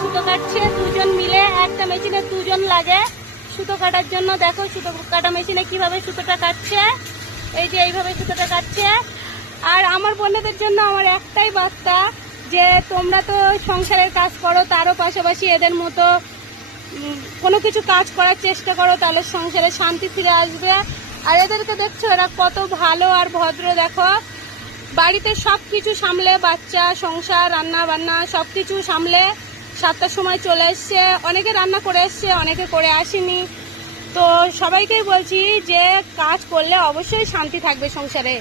সুতো কাটছে দুজন মিলে, একটা মেশিনে দুজন লাগে সুতো কাটার জন্য। দেখো সুতো কাটা মেশিনে কিভাবে সুতোটা কাটছে, এই যে এইভাবে সুতোটা কাটছে। আর আমার বোনেদের জন্য আমার একটাই বার্তা, যে তোমরা তো সংসারের কাজ করো, তারও পাশাপাশি এদের মতো কোনো কিছু কাজ করার চেষ্টা করো, তাহলে সংসারে শান্তি ফিরে আসবে। আর এদেরকে দেখছো এরা কত ভালো আর ভদ্র। দেখো বাড়িতে সব কিছু সামলে, বাচ্চা, সংসার, রান্না বান্না সব কিছু সামলে 7টার সময় চলে এসছে। অনেকে রান্না করে এসছে, অনেকে করে আসেনি। তো সবাইকেই বলছি যে কাজ করলে অবশ্যই শান্তি থাকবে সংসারে।